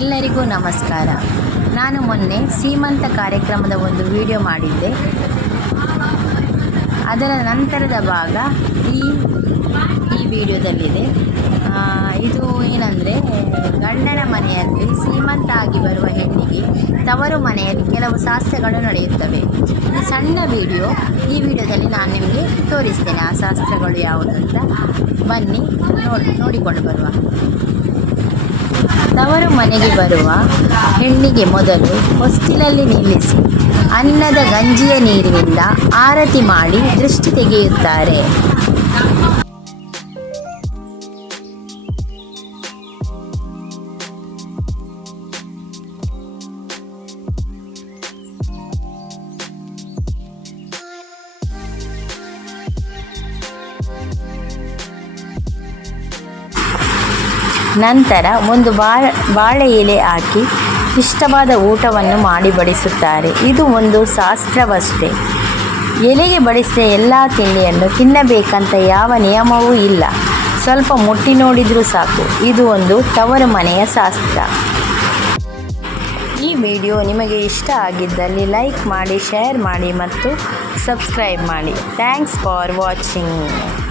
ಎಲ್ಲರಿಗೂ ನಮಸ್ಕಾರ. ನಾನು ಮೊನ್ನೆ ಸೀಮಂತ ಕಾರ್ಯಕ್ರಮದ ಒಂದು ವಿಡಿಯೋ ಮಾಡಿದ್ದೆ. ಅದರ ನಂತರದ ಭಾಗ ಈ ಈ ವಿಡಿಯೋದಲ್ಲಿದೆ. ಇದು ಏನಂದರೆ ಗಂಡನ ಮನೆಯಲ್ಲಿ ಸೀಮಂತ ಆಗಿ ಬರುವ ತವರು ಮನೆಯಲ್ಲಿ ಕೆಲವು ಶಾಸ್ತ್ರಗಳು ನಡೆಯುತ್ತವೆ. ಈ ಸಣ್ಣ ವಿಡಿಯೋ ಈ ವಿಡಿಯೋದಲ್ಲಿ ನಾನು ನಿಮಗೆ ತೋರಿಸ್ತೇನೆ ಆ ಶಾಸ್ತ್ರಗಳು ಯಾವುದು ಅಂತ. ಬನ್ನಿ, ನೋಡಿ, ನೋಡಿಕೊಂಡು ಬರುವ. ತವರು ಮನೆಗೆ ಬರುವ ಹೆಣ್ಣಿಗೆ ಮೊದಲು ಹೊಸ್ತಿಲಲ್ಲಿ ನಿಲ್ಲಿಸಿ, ಅನ್ನದ ಗಂಜಿಯ ನೀರಿನಿಂದ ಆರತಿ ಮಾಡಿ ದೃಷ್ಟಿ ತೆಗೆಯುತ್ತಾರೆ. ನಂತರ ಒಂದು ಬಾಳೆ ಎಲೆ ಹಾಕಿ ಇಷ್ಟವಾದ ಊಟವನ್ನು ಮಾಡಿ ಬಡಿಸುತ್ತಾರೆ. ಇದು ಒಂದು ಶಾಸ್ತ್ರವಷ್ಟೇ. ಎಲೆಗೆ ಬಡಿಸಿದ ಎಲ್ಲ ತಿಂಡಿಯನ್ನು ತಿನ್ನಬೇಕಂತ ಯಾವ ನಿಯಮವೂ ಇಲ್ಲ. ಸ್ವಲ್ಪ ಮುಟ್ಟಿ ನೋಡಿದರೂ ಸಾಕು. ಇದು ಒಂದು ತವರು ಮನೆಯ ಶಾಸ್ತ್ರ. ಈ ವಿಡಿಯೋ ನಿಮಗೆ ಇಷ್ಟ ಆಗಿದ್ದಲ್ಲಿ ಲೈಕ್ ಮಾಡಿ, ಶೇರ್ ಮಾಡಿ ಮತ್ತು ಸಬ್ಸ್ಕ್ರೈಬ್ ಮಾಡಿ. Thanks for watching.